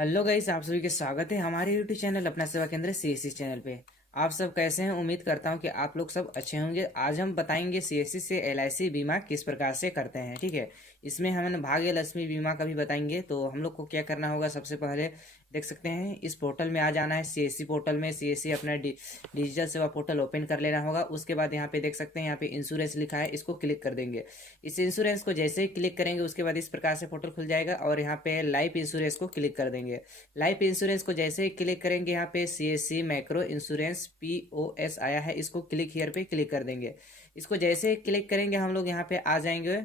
Hello guys, आप सभी के स्वागत है हमारे यूट्यूब चैनल अपना सेवा केंद्र सीएससी चैनल पे। आप सब कैसे हैं? उम्मीद करता हूं कि आप लोग सब अच्छे होंगे। आज हम बताएंगे सीएससी से एलआईसी बीमा किस प्रकार से करते हैं। ठीक है, इसमें हम भाग्य लक्ष्मी बीमा का भी बताएंगे। तो हम लोग को क्या करना होगा, सबसे पहले देख सकते हैं इस पोर्टल में आ जाना है। सीएससी पोर्टल में सीएससी अपना डिजिटल सेवा पोर्टल ओपन कर लेना होगा। उसके बाद यहाँ पे देख सकते हैं, यहाँ पे इंश्योरेंस लिखा है, इसको क्लिक कर देंगे। इस इंश्योरेंस को जैसे ही क्लिक करेंगे उसके बाद इस प्रकार से पोर्टल खुल जाएगा और यहाँ पे लाइफ इंश्योरेंस को क्लिक कर देंगे। लाइफ इंश्योरेंस को जैसे ही क्लिक करेंगे, यहाँ पे सीएससी मैक्रो इंश्योरेंस पीओएस आया है, इसको क्लिक हियर पे क्लिक कर देंगे। इसको जैसे ही क्लिक करेंगे हम लोग यहाँ पे आ जाएंगे,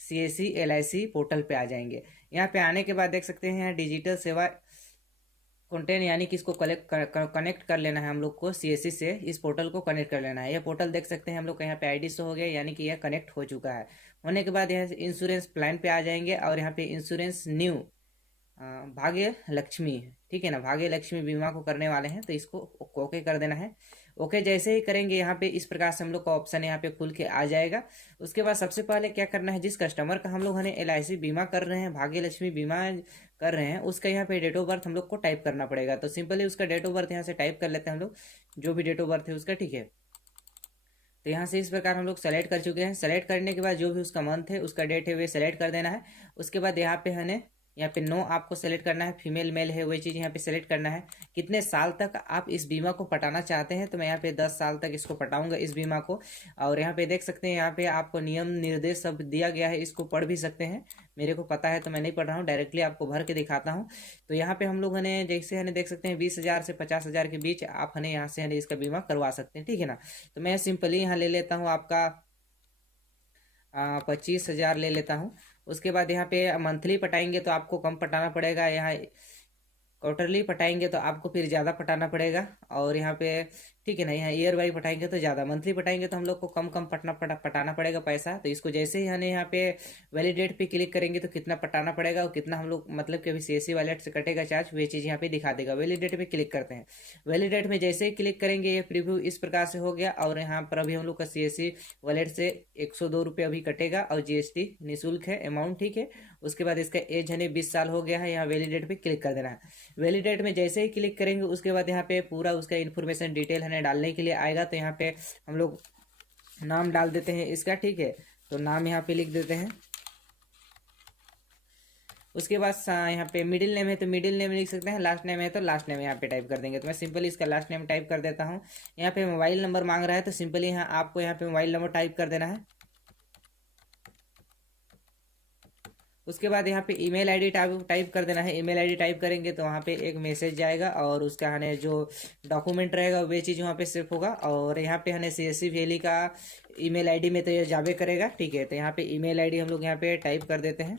सीएससी एलआईसी पोर्टल पे आ जाएंगे। यहाँ पे आने के बाद देख सकते हैं यहाँ डिजिटल सेवा कंटेंट, यानी कि इसको कनेक्ट कर लेना है हम लोग को। सीएससी से इस पोर्टल को कनेक्ट कर लेना है। यह पोर्टल देख सकते हैं हम लोग का यहाँ पे आईडी शो हो गया, यानी कि यह कनेक्ट हो चुका है। होने के बाद यहाँ इंश्योरेंस प्लान पे आ जाएंगे और यहाँ पे इंश्योरेंस न्यू भाग्य लक्ष्मी, ठीक है ना, भाग्य लक्ष्मी बीमा को करने वाले हैं, तो इसको ओके कर देना है। ओके जैसे ही करेंगे यहाँ पे इस प्रकार से हम लोग का ऑप्शन यहाँ पे खुल के आ जाएगा। उसके बाद सबसे पहले क्या करना है, जिस कस्टमर का हम लोग एलआईसी बीमा कर रहे हैं, भाग्य लक्ष्मी बीमा कर रहे हैं, उसका यहाँ पे डेट ऑफ बर्थ हम लोग को टाइप करना पड़ेगा। तो सिंपली उसका डेट ऑफ बर्थ यहाँ से टाइप कर लेते हैं हम लोग, जो भी डेट ऑफ बर्थ है उसका। ठीक है, तो यहाँ से इस प्रकार हम लोग सेलेक्ट कर चुके हैं। सेलेक्ट करने के बाद जो भी उसका मंथ है, उसका डेट है, वे सेलेक्ट कर देना है। उसके बाद यहाँ पे हमें यहाँ पे नो आपको सेलेक्ट करना है, फीमेल मेल है वही चीज़ यहाँ पे सेलेक्ट करना है। कितने साल तक आप इस बीमा को पटाना चाहते हैं, तो मैं यहाँ पे 10 साल तक इसको पटाऊंगा इस बीमा को। और यहाँ पे देख सकते हैं, यहाँ पे आपको नियम निर्देश सब दिया गया है, इसको पढ़ भी सकते हैं। मेरे को पता है तो मैं नहीं पढ़ रहा हूँ, डायरेक्टली आपको भर के दिखाता हूँ। तो यहाँ पे हम लोग जैसे देख सकते हैं 20,000 से 50,000 के बीच आप यहाँ से इसका बीमा करवा सकते हैं। ठीक है ना, तो मैं सिंपली यहाँ ले लेता हूँ आपका 25,000 ले लेता हूँ। उसके बाद यहाँ पे मंथली पटाएंगे तो आपको कम पटाना पड़ेगा, यहाँ क्वार्टरली पटाएंगे तो आपको फिर ज़्यादा पटाना पड़ेगा। और यहाँ पे ठीक है ना, यहाँ ईयर वाई पटाएंगे तो ज़्यादा, मंथली पटाएंगे तो हम लोग को कम कम पटाना पड़ेगा पैसा। तो इसको जैसे ही हमें यहाँ पे वैलिडेट पे क्लिक करेंगे तो कितना पटाना पड़ेगा और कितना हम लोग मतलब कि अभी सीएससी वॉलेट से कटेगा चार्ज, वे चीज़ यहाँ पे दिखा देगा। वैलिडेट पे क्लिक करते हैं। वैलिडेट में जैसे ही क्लिक करेंगे ये प्रीव्यू इस प्रकार से हो गया। और यहाँ पर अभी हम लोग का सीएससी वॉलेट से 102 रुपये अभी कटेगा और जीएसटी निःशुल्क है अमाउंट। ठीक है, उसके बाद इसका एज 20 साल हो गया है। यहाँ वैलिडेट पे क्लिक कर देना है। वैलिडेट में जैसे ही क्लिक करेंगे उसके बाद यहाँ पे पूरा उसका इन्फॉर्मेशन डिटेल डालने के लिए आएगा। तो यहाँ पे हम लोग नाम डाल देते हैं इसका। ठीक है, तो नाम यहाँ पे लिख देते हैं। उसके बाद यहाँ पे मिडिल नेम है तो मिडिल नेम लिख सकते हैं, लास्ट नेम है तो लास्ट नेम यहाँ पे टाइप कर देंगे। तो मैं सिंपली इसका लास्ट नेम टाइप कर देता हूँ। यहाँ पे मोबाइल नंबर मांग रहा है तो सिंपली यहाँ आपको यहाँ पे मोबाइल नंबर टाइप कर देना है। उसके बाद यहाँ पे ईमेल आईडी टाइप कर देना है। ईमेल आईडी टाइप करेंगे तो वहाँ पे एक मैसेज जाएगा और उसका जो डॉक्यूमेंट रहेगा वे चीज़ वहाँ पे सेव होगा। और यहाँ पे सीएससी वैली का ईमेल आईडी में तो ये जावे करेगा। ठीक है, तो यहाँ पे ईमेल आईडी हम लोग यहाँ पे टाइप कर देते हैं।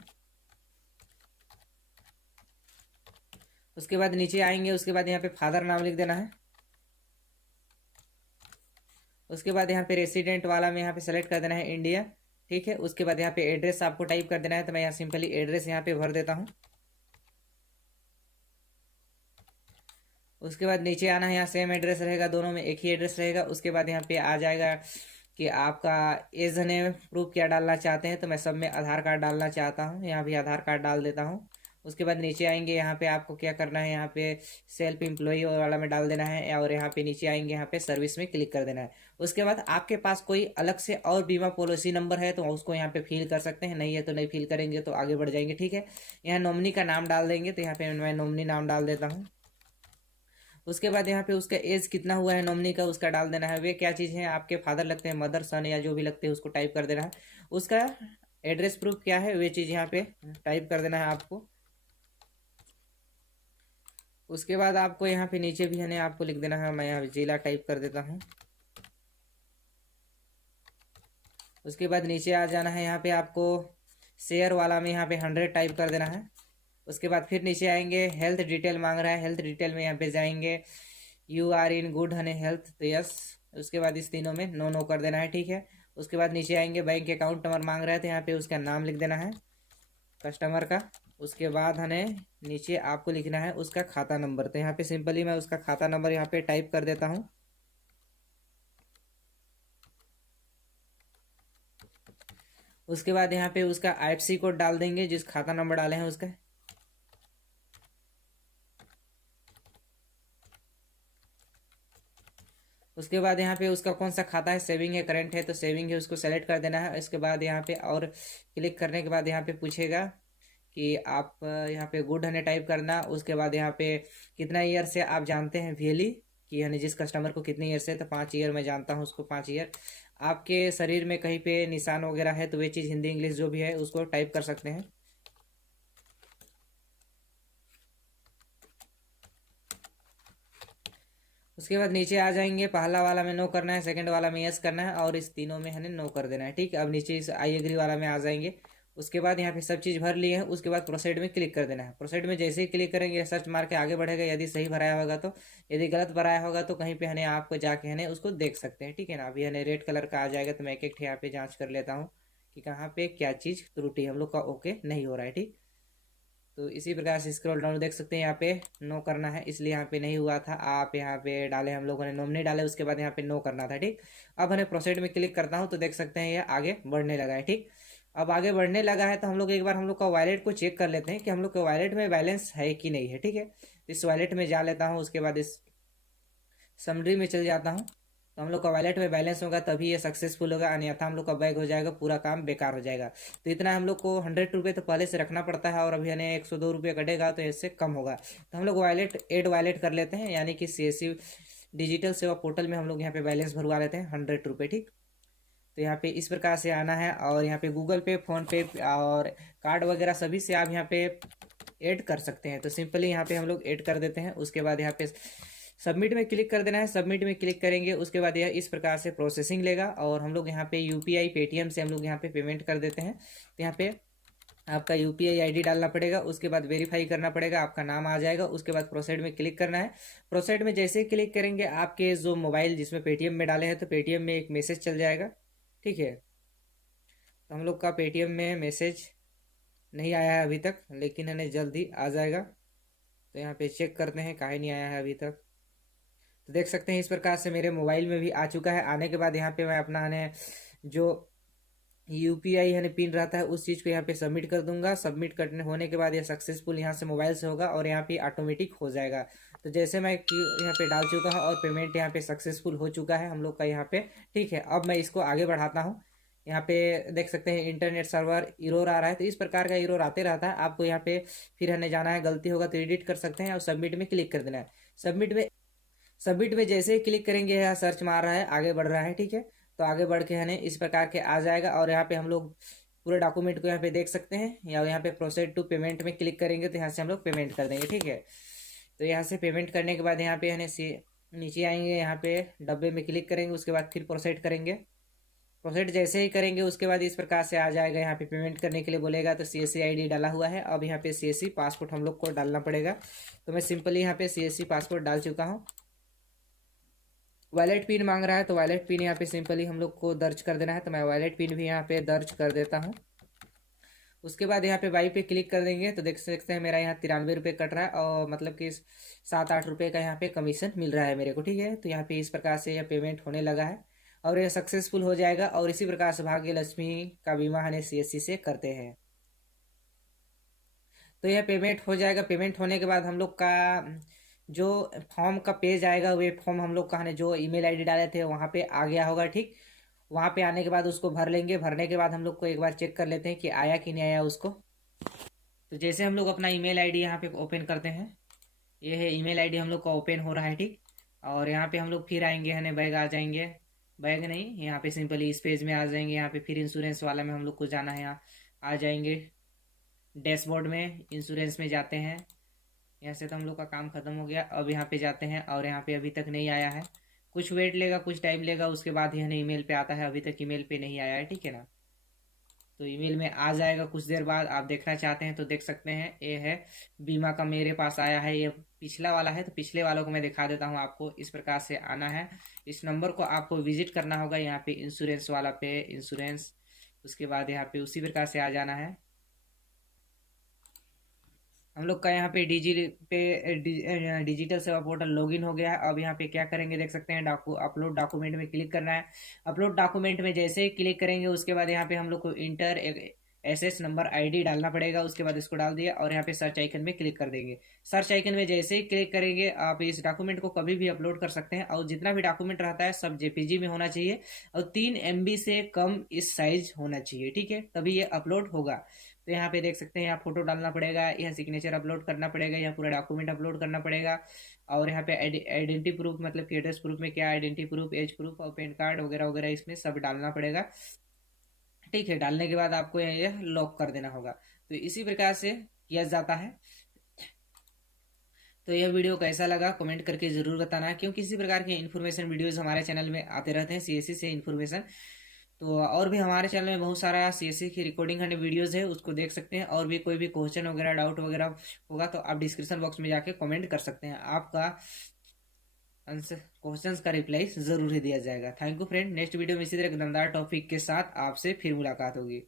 उसके बाद नीचे आएंगे, उसके बाद यहाँ पे फादर नाम लिख देना है। उसके बाद यहाँ पे रेसिडेंट वाला में यहाँ पे सेलेक्ट कर देना है इंडिया। ठीक है, उसके बाद यहाँ पे एड्रेस आपको टाइप कर देना है। तो मैं यहाँ सिंपली एड्रेस यहाँ पे भर देता हूँ। उसके बाद नीचे आना है, यहाँ सेम एड्रेस रहेगा, दोनों में एक ही एड्रेस रहेगा। उसके बाद यहाँ पे आ जाएगा कि आपका एज ने प्रूफ क्या डालना चाहते हैं, तो मैं सब में आधार कार्ड डालना चाहता हूँ, यहाँ भी आधार कार्ड डाल देता हूँ। उसके बाद नीचे आएंगे, यहाँ पे आपको क्या करना है, यहाँ पे सेल्फ एम्प्लॉय वाला में डाल देना है। और यहाँ पे नीचे आएंगे, यहाँ पे सर्विस में क्लिक कर देना है। उसके बाद आपके पास कोई अलग से और बीमा पॉलिसी नंबर है तो उसको यहाँ पे फिल कर सकते हैं, नहीं है तो नहीं फिल करेंगे तो आगे बढ़ जाएंगे। ठीक है, यहाँ नॉमिनी का नाम डाल देंगे, तो यहाँ पे मैं नॉमिनी नाम डाल देता हूँ। उसके बाद यहाँ पे उसका एज कितना हुआ है नॉमिनी का, उसका डाल देना है। वे क्या चीज़ है, आपके फादर लगते हैं, मदर सन या जो भी लगते हैं उसको टाइप कर देना है। उसका एड्रेस प्रूफ क्या है वे चीज़ यहाँ पे टाइप कर देना है आपको। उसके बाद आपको यहाँ पे नीचे भी आपको लिख देना है, मैं यहाँ जिला टाइप कर देता हूँ। उसके बाद नीचे आ जाना है, यहाँ पे आपको शेयर वाला में यहाँ पे 100 टाइप कर देना है। उसके बाद फिर नीचे आएंगे, हेल्थ डिटेल मांग रहा है, हेल्थ डिटेल में यहाँ पे जाएंगे, you are in good health, तो यस। उसके बाद इस तीनों में नो नो कर देना है। ठीक है, उसके बाद नीचे आएंगे, बैंक अकाउंट नंबर मांग रहा है तो यहाँ पे उसका नाम लिख देना है कस्टमर का। उसके बाद नीचे आपको लिखना है उसका खाता नंबर, तो यहाँ पे सिंपली मैं उसका खाता नंबर यहाँ पे टाइप कर देता हूँ। उसके बाद यहाँ पे उसका आईएफएससी कोड डाल देंगे, जिस खाता नंबर डाले हैं उसका। उसके बाद यहाँ पे उसका कौन सा खाता है, सेविंग है, करंट है, तो सेविंग है, उसको सेलेक्ट कर देना है। इसके बाद यहाँ पे और क्लिक करने के बाद यहाँ पे पूछेगा कि आप यहाँ पे गुड हने टाइप करना। उसके बाद यहाँ पे कितना ईयर से आप जानते हैं वैली, कि यानी जिस कस्टमर को कितने ईयर से, तो 5 ईयर मैं जानता हूँ उसको 5 ईयर। आपके शरीर में कहीं पे निशान वगैरह है तो वे चीज़ हिंदी इंग्लिश जो भी है उसको टाइप कर सकते हैं। उसके बाद नीचे आ जाएंगे, पहला वाला में नो करना है, सेकंड वाला में यस करना है, और इस तीनों में हमें नो कर देना है। ठीक है, अब नीचे इस आई एग्री वाला में आ जाएंगे। उसके बाद यहाँ पे सब चीज़ भर लिए हैं। उसके बाद प्रोसीड में क्लिक कर देना है। प्रोसीड में जैसे ही क्लिक करेंगे सर्च मार के आगे बढ़ेगा, यदि सही भराया होगा तो, यदि गलत भराया होगा तो कहीं पे हमें आपको जाके हमें उसको देख सकते हैं। ठीक है ना, अभी हमें रेड कलर का आ जाएगा तो मैं एक एक यहाँ पे जाँच कर लेता हूँ कि कहाँ पे क्या चीज़ त्रुटि हम लोग का ओके नहीं हो रहा है। ठीक, तो इसी प्रकार से स्क्रॉल डाउन देख सकते हैं, यहाँ पे नो करना है, इसलिए यहाँ पे नहीं हुआ था। आप यहाँ पे डाले, हम लोगों ने नॉमिनी डाले, उसके बाद यहाँ पे नो करना था। ठीक, अब हमें प्रोसीड में क्लिक करता हूँ तो देख सकते हैं ये आगे बढ़ने लगा है। ठीक, अब आगे बढ़ने लगा है तो हम लोग एक बार हम लोग का वॉलेट को चेक कर लेते हैं कि हम लोग के वॉलेट में बैलेंस है कि नहीं है। ठीक है, इस वॉलेट में जा लेता हूँ, उसके बाद इस समरी में चल जाता हूँ। तो हम लोग का वॉलेट में बैलेंस होगा तभी ये सक्सेसफुल होगा, अन्यथा हम लोग का बैग हो जाएगा, पूरा काम बेकार हो जाएगा। तो इतना हम लोग को 100 रुपये तो पहले से रखना पड़ता है, और अभी हमें 102 रुपये कटेगा तो इससे कम होगा। तो हम लोग वॉलेट एड वॉलेट कर लेते हैं, यानी कि CSC डिजिटल सेवा पोर्टल में हम लोग यहाँ पे बैलेंस भरवा लेते हैं 100 रुपये। ठीक, तो यहाँ पे इस प्रकार से आना है, और यहाँ पे गूगल पे, फोन पे और कार्ड वगैरह सभी से आप यहाँ पे ऐड कर सकते हैं। तो सिंपली यहाँ पे हम लोग ऐड कर देते हैं। उसके बाद यहाँ पे सबमिट में क्लिक कर देना है। सबमिट में क्लिक करेंगे, उसके बाद यह इस प्रकार से प्रोसेसिंग लेगा, और हम लोग यहाँ पे UPI पेटीएम से हम लोग यहाँ पे पेमेंट कर देते हैं। तो यहाँ पे आपका UPI ID डालना पड़ेगा, उसके बाद वेरीफाई करना पड़ेगा, आपका नाम आ जाएगा। उसके बाद प्रोसीड में क्लिक करना है। प्रोसीड में जैसे ही क्लिक करेंगे, आपके जो मोबाइल जिसमें पेटीएम में डाले हैं तो पेटीएम में एक मैसेज चल जाएगा। ठीक है, तो हम लोग का पेटीएम में मैसेज नहीं आया है अभी तक, लेकिन हमें जल्दी आ जाएगा। तो यहाँ पे चेक करते हैं काहे नहीं आया है अभी तक। तो देख सकते हैं इस प्रकार से मेरे मोबाइल में भी आ चुका है। आने के बाद यहाँ पे मैं अपना है जो UPI है पिन रहता है उस चीज़ को यहाँ पे सबमिट कर दूंगा। सबमिट करने होने के बाद ये सक्सेसफुल यहाँ से मोबाइल से होगा, और यहाँ पे ऑटोमेटिक हो जाएगा। तो जैसे मैं यहाँ पे डाल चुका हूँ और पेमेंट यहाँ पे सक्सेसफुल हो चुका है हम लोग का यहाँ पे। ठीक है, अब मैं इसको आगे बढ़ाता हूँ। यहाँ पे देख सकते हैं इंटरनेट सर्वर इरोर आ रहा है, तो इस प्रकार का इरोर आते रहता है। आपको यहाँ पे फिर हमें जाना है, गलती होगा तो एडिट कर सकते हैं, और सबमिट में क्लिक कर देना है। सबमिट में जैसे ही क्लिक करेंगे यहाँ सर्च मार रहा है, आगे बढ़ रहा है। ठीक है, तो आगे बढ़ के हमें इस प्रकार के आ जाएगा, और यहाँ पे हम लोग पूरे डॉक्यूमेंट को यहाँ पे देख सकते हैं, या यहाँ पे प्रोसीड टू पेमेंट में क्लिक करेंगे तो यहाँ से हम लोग पेमेंट कर देंगे। ठीक है, तो यहाँ से पेमेंट करने के बाद यहाँ पे हमें नीचे आएंगे, यहाँ पे डब्बे में क्लिक करेंगे, उसके बाद फिर प्रोसीड करेंगे। प्रोसीड जैसे ही करेंगे उसके बाद इस प्रकार से आ जाएगा, यहाँ पे पेमेंट करने के लिए बोलेगा, तो CSC ID डाला हुआ है। अब यहाँ पे CSC पासपोर्ट हम लोग को डालना पड़ेगा। तो मैं सिंपली यहाँ पे CSC पासपोर्ट डाल चुका हूँ। वॉलेट पिन मांग रहा है, तो वॉलेट पिन यहाँ पे सिंपली हम लोग को दर्ज कर देना है। तो मैं वॉलेट पिन भी यहाँ पे दर्ज कर देता हूँ। उसके बाद यहाँ पे बाई पे क्लिक कर देंगे तो देख सकते हैं मेरा यहाँ 93 रुपये कट रहा है, और मतलब कि 7-8 रुपये का यहाँ पे कमीशन मिल रहा है मेरे को। ठीक है, तो यहाँ पे इस प्रकार से यह पेमेंट होने लगा है, और यह सक्सेसफुल हो जाएगा। और इसी प्रकार से भाग्य लक्ष्मी का बीमा हमें CSC से करते हैं। तो यह पेमेंट हो जाएगा। पेमेंट होने के बाद हम लोग का जो फॉर्म का पेज आएगा, वे फॉर्म हम लोग का ने जो ईमेल ID डाले थे वहाँ पे आ गया होगा। ठीक, वहाँ पे आने के बाद उसको भर लेंगे। भरने के बाद हम लोग को एक बार चेक कर लेते हैं कि आया कि नहीं आया उसको। तो जैसे हम लोग अपना ईमेल ID यहाँ पे ओपन करते हैं, ये है ईमेल ID हम लोग का ओपन हो रहा है। ठीक, और यहाँ पे हम लोग फिर आएंगे, है बैग आ जाएंगे, बैग नहीं, यहाँ पे सिंपली इस पेज में आ जाएंगे। यहाँ पे फिर इंश्योरेंस वाला में हम लोग को जाना है, यहाँ आ जाएंगे। डैशबोर्ड में इंश्योरेंस में जाते हैं, यहाँ से तो हम लोग का काम खत्म हो गया। अब यहाँ पे जाते हैं, और यहाँ पे अभी तक नहीं आया है, कुछ वेट लेगा, कुछ टाइम लेगा, उसके बाद ही हमें ईमेल पे आता है। अभी तक ईमेल पे नहीं आया है। ठीक है ना, तो ईमेल में आ जाएगा कुछ देर बाद। आप देखना चाहते हैं तो देख सकते हैं, ये है बीमा का मेरे पास आया है। ये पिछला वाला है, तो पिछले वालों को मैं दिखा देता हूँ आपको। इस प्रकार से आना है, इस नंबर को आपको विजिट करना होगा, यहाँ पे इंश्योरेंस वाला पे इंश्योरेंस। उसके बाद यहाँ पे उसी प्रकार से आ जाना है। हम लोग का यहाँ पे डिजिटल सेवा पोर्टल लॉगिन हो गया है। अब यहाँ पे क्या करेंगे देख सकते हैं, अपलोड डॉक्यूमेंट में क्लिक करना है। अपलोड डॉक्यूमेंट में जैसे ही क्लिक करेंगे उसके बाद यहाँ पे हम लोग को इंटर एसएस नंबर आईडी डालना पड़ेगा। उसके बाद इसको डाल दिया और यहाँ पे सर्च आइकन में क्लिक कर देंगे। सर्च आइकन में जैसे ही क्लिक करेंगे आप इस डॉक्यूमेंट को कभी भी अपलोड कर सकते हैं, और जितना भी डॉक्यूमेंट रहता है सब जेपीजी में होना चाहिए और 3 MB से कम इस साइज होना चाहिए, ठीक है, तभी ये अपलोड होगा। तो यहाँ पे देख सकते हैं, यहाँ फोटो डालना पड़ेगा, यहाँ सिग्नेचर अपलोड करना पड़ेगा, यहाँ पूरा डॉक्यूमेंट अपलोड करना पड़ेगा, और यहाँ पे आइडेंटिटी प्रूफ मतलब कि एड्रेस प्रूफ में क्या, आइडेंटिटी प्रूफ, एज प्रूफ और पैन कार्ड वगैरह वगैरह इसमें सब डालना पड़ेगा। ठीक है, डालने के बाद आपको यह लॉक कर देना होगा। तो इसी प्रकार से किया जाता है। तो यह वीडियो कैसा लगा कमेंट करके ज़रूर बताना, क्योंकि इसी प्रकार के इन्फॉर्मेशन वीडियोस हमारे चैनल में आते रहते हैं सीएससी से इन्फॉर्मेशन। तो और भी हमारे चैनल में बहुत सारा सीएससी की रिकॉर्डिंग एंड वीडियोस है, उसको देख सकते हैं। और भी कोई भी क्वेश्चन वगैरह डाउट वगैरह होगा तो आप डिस्क्रिप्शन बॉक्स में जाके कमेंट कर सकते हैं, आपका आंसर क्वेश्चन का रिप्लाई जरूर ही दिया जाएगा। Thank you friend, next video में इसी तरह दमदार टॉपिक के साथ आपसे फिर मुलाकात होगी।